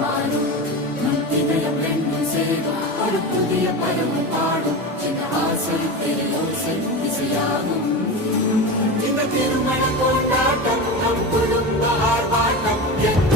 மாறும் நம் இதயம் ரெண்டும் சேரும் ஒரு புதிய பருவம் பாடும் இந்த ஆசை பேரோசை இசையாகும் இந்த திருமண கொண்டாட்டம் நம் குடும்ப ஆர்ப்பாட்டம்